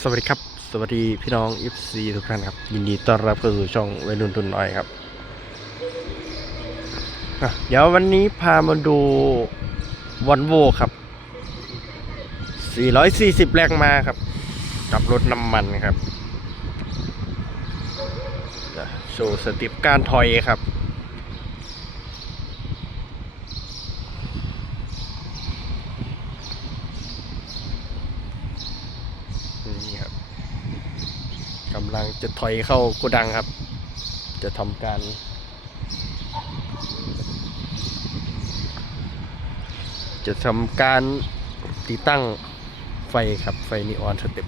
สวัสดีครับ สวัสดีพี่น้อง FC ทุกท่านครับ ยินดีต้อนรับเข้าสู่ช่องวัยรุ่นทุนน้อยครับเดี๋ยววันนี้พามาดูวันโวครับ 440 แรงมาครับ กับรถน้ำมันครับ โชว์สเติปการถอยครับ นี่ครับกำลังจะถอยเข้าโกดังครับ จะทำการจะทำการติดตั้งไฟครับ ไฟนีออนสเต็ป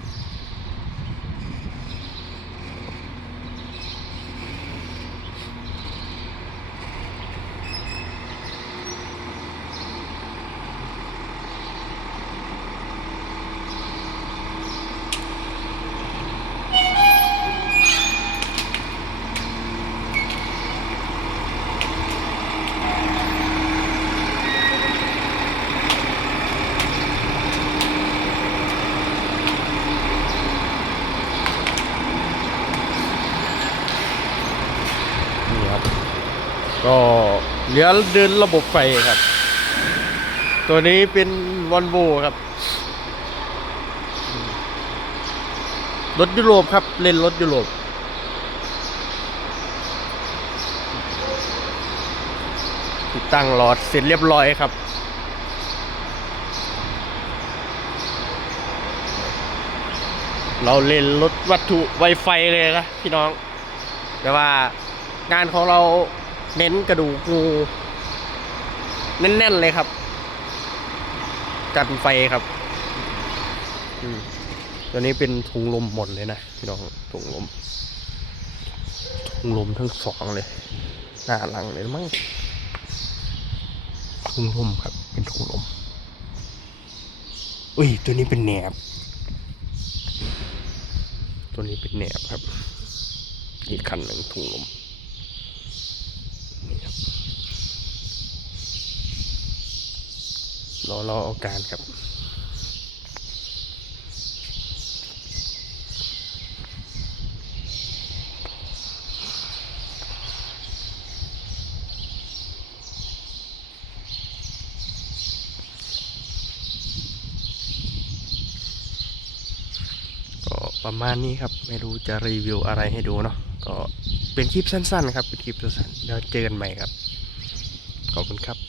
นี่ครับ ก็เหลือเดินระบบไฟครับ ตัวนี้เป็นวอลโวครับ รถยุโรปครับ เล่นรถยุโรปติดตั้งหลอดเสร็จเรียบร้อยครับเราเล่นรถวัตถุไวไฟเลยนะพี่น้อง แต่ว่างานของเรา เน้นกระดูกงูแน่นๆเลยครับ กันไฟครับตัวนี้เป็นถุงลมหมดเลยนะพี่น้องถุงลมถุงลมทั้งสองเลย หน้าหลังเลยมั้งถุงลมครับ เป็นถุงลมอุ้ย ตัวนี้เป็นแหนบ ตัวนี้เป็นแหนบครับ อีกคันหนึ่งถุงลม ครับรอรออาการครับประมาณนี้ครับ ไม่รู้จะรีวิวอะไรให้ดูเนาะ ก็เป็นคลิปสั้นๆครับเป็นคลิปสั้นๆแล้วเจอกันใหม่ครับ ขอบคุณครับ